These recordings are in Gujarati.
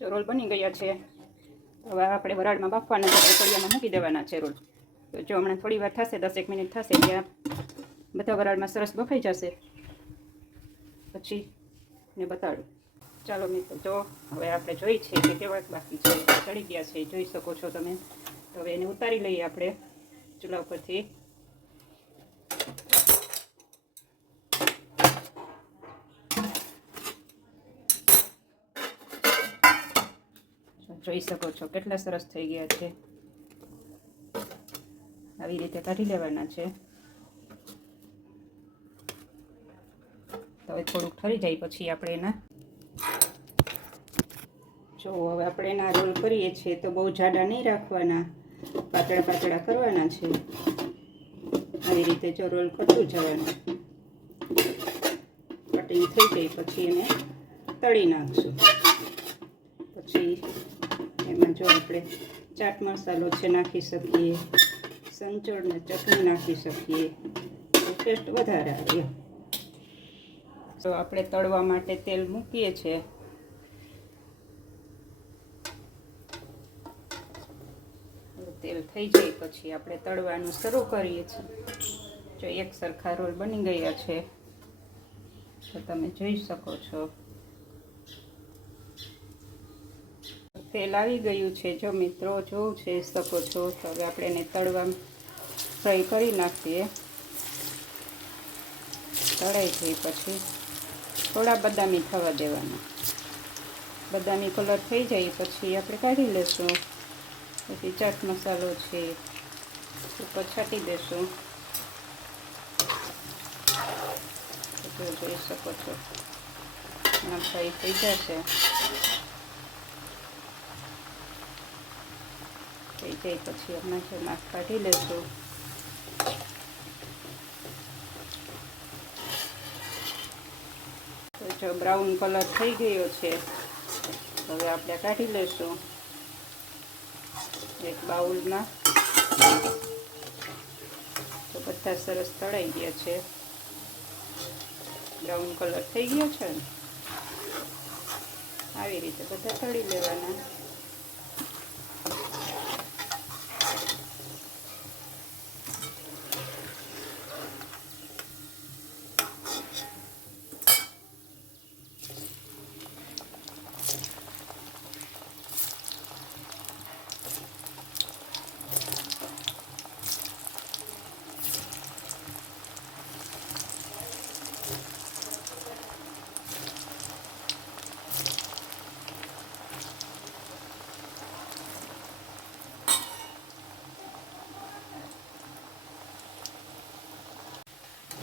જો રોલ બની ગયા છે. હવે આપણે વરાળમાં બાફવાના છે, કડિયામાં મૂકી દેવાના છે રોલ. તો જો હમણાં થોડી વાર થશે, 10 મિનિટ થશે ત્યાં બધા વરાળમાં સરસ બફાઈ જશે. પછી ને બતાડું. ચાલો મિત્રો, જો હવે આપણે જોઈ છે કે કેવા બાકી છે, ચડી ગયા છે, જોઈ શકો છો તમે. તો હવે એને ઉતારી લઈએ આપણે ચૂલા ઉપરથી. જોઈ શકો છો કેટલા સરસ થઈ ગયા છે. આવી રીતે કાઢી લેવાના છે. તો હવે થોડુંક ઠરી જાય પછી આપણે એના જો હવે આપણે એના રોલ કરીએ છીએ તો બહુ જાડા નહીં રાખવાના, પાતળા પાતળા કરવાના છે. આવી રીતે જો રોલ કરતું જવાનું. કટિંગ થઈ જાય પછી એને તળી નાખશું. પછી એમાં જો આપણે ચાટ મસાલો છે નાખી શકીએ, સંચળ ને ચટણી નાખી શકીએ, ટેસ્ટ વધારે આવે. તો આપણે તળવા માટે તેલ મૂકીએ છીએ. તેલ થઈ જાય પછી આપણે તળવાનું શરૂ કરીએ છીએ. જો એક સરખા રોલ બની ગયા છે તો તમે જોઈ શકો છો. તેલ આવી ગયું છે જો મિત્રો, જોવું છે શકો છો. તો હવે આપણે એને તળવા ફ્રાય કરી નાખીએ. તળાઈ જાય પછી થોડા બદામી થવા દેવાના. બદામી કલર થઈ જાય પછી આપણે કાઢી લેશું. પછી ચાટ મસાલો છે ઉપર છાંટી દેશું. જોઈ શકો છો ફ્રાય થઈ જશે. થઈ જાય પછી આપણે જેમાં કાઢી લેશું. તો જો બ્રાઉન કલર થઈ ગયો છે. હવે આપણે કાઢી લેશું એક બાઉલમાં. તો બધા સરસ તળાઈ ગયા છે. બ્રાઉન કલર થઈ ગયો છે ને, આવી રીતે બધા તળી લેવાના.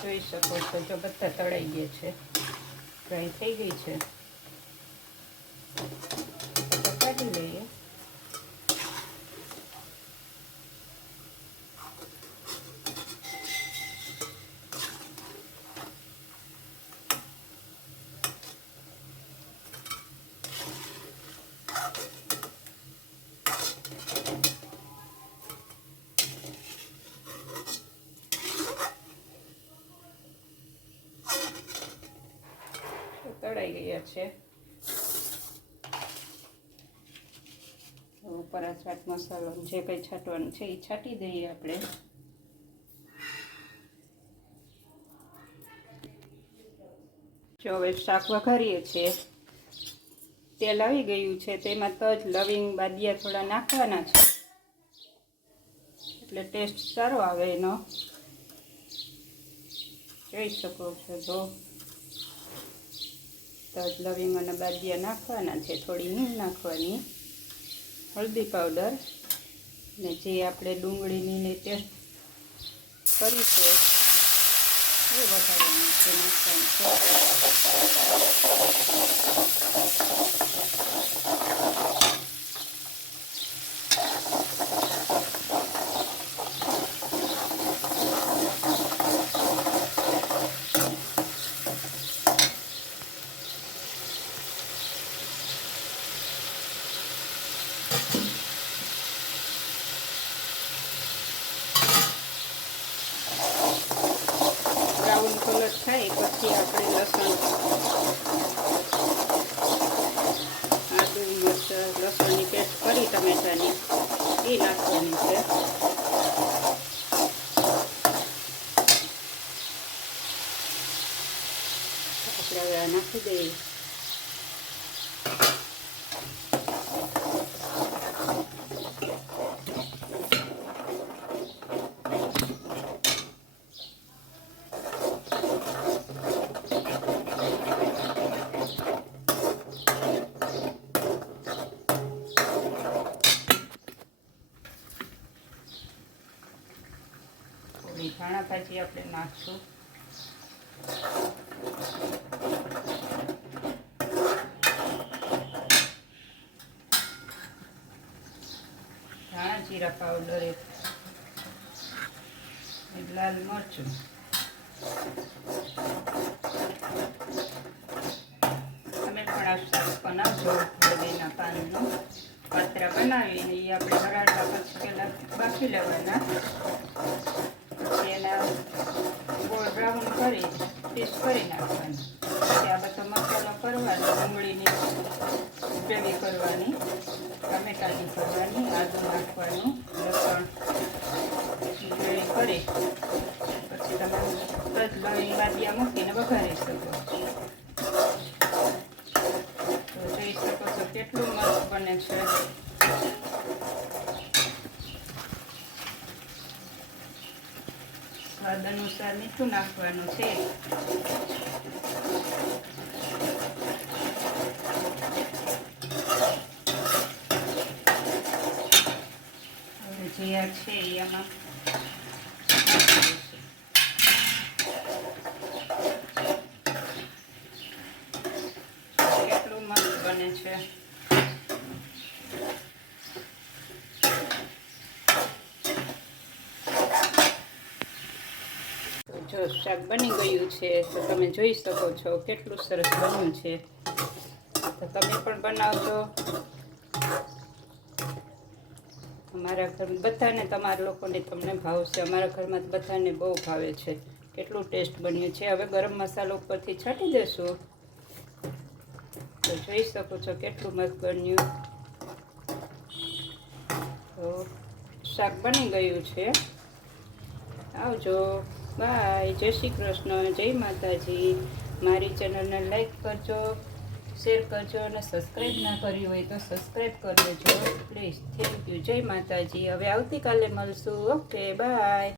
જોઈ શકો છો જો બધા તળાઈ ગયા છે, ફ્રાય થઈ ગઈ છે. કાઢી લઈએ. તળાઈ ગયા છે. ઉપર આ ચાટ મસાલો જે કંઈ છાંટવાનું છે એ છાંટી દઈએ આપણે. જો હવે શાક વઘારીએ છીએ. તેલ આવી ગયું છે, તેમાં તજ, લવિંગ, બાદિયા થોડા નાખવાના છે એટલે ટેસ્ટ સારો આવે એનો. જોઈ શકો છો જો તજ, લવિંગ અને બાદિયા નાખવાના છે. થોડી હિંગ નાખવાની, હળદી પાવડર ને જે આપણે ડુંગળીની ટેસ્ટ કરી છે એ વધારવાનું છે, નાખવાનું છે. કલર થાય પછી આપણે લસણ એ નાખવાની છે. આપણે હવે આ નાખી દઈએ. ધાણા ભાજી આપણે નાખશું. ધાણા જીરા પાવડર, લાલ મરચું, તમે પણ આ શાક બનાવજો. બધાના પાનનું પાત્રા બનાવીને એ આપણે હરાડવા પછી પહેલાં બાફી લેવાના. એના ગોળ બ્રાઉન કરી પીસ કરી નાખવાની. પછી આ બધો મસાલો કરવાનો, ડુંગળીની ગ્રેવી કરવાની, ટમેટાની કરવાની, આદુ નાખવાનું, લસણ ગ્રેવી કરી પછી તમે તજ લવિંગ બાદિયા મૂકીને વઘારી શકો. તો જોઈ શકો છો કેટલું મસ્ત બને છે. સ્વાદ અનુસાર મીઠું નાખવાનું છે. હવે જે આ છે એ આમાં કેટલું મસ્ત બને છે. જો શાક બની ગયું છે તો તમે જોઈ શકો છો કેટલું સરસ બન્યું છે. તો તમે પણ બનાવજો. અમારા ઘરમાં બધાને, તમારા લોકોને તમને ભાવશે. અમારા ઘરમાં બધાને બહુ ભાવે છે. કેટલું ટેસ્ટ બન્યું છે. હવે ગરમ મસાલો ઉપરથી છાંટી દેશું. તો જોઈ શકો છો કેટલું મસ્ત બન્યું. તો શાક બની ગયું છે. આવજો. બાય. જય શ્રી કૃષ્ણ. જય માતાજી. મારી ચેનલને લાઈક કરજો, શેર કરજો અને સબસ્ક્રાઈબ ના કરી હોય તો સબસ્ક્રાઈબ કરી દેજો પ્લીઝ. Thank you. જય માતાજી. હવે આવતીકાલે મળશું. Okay, by.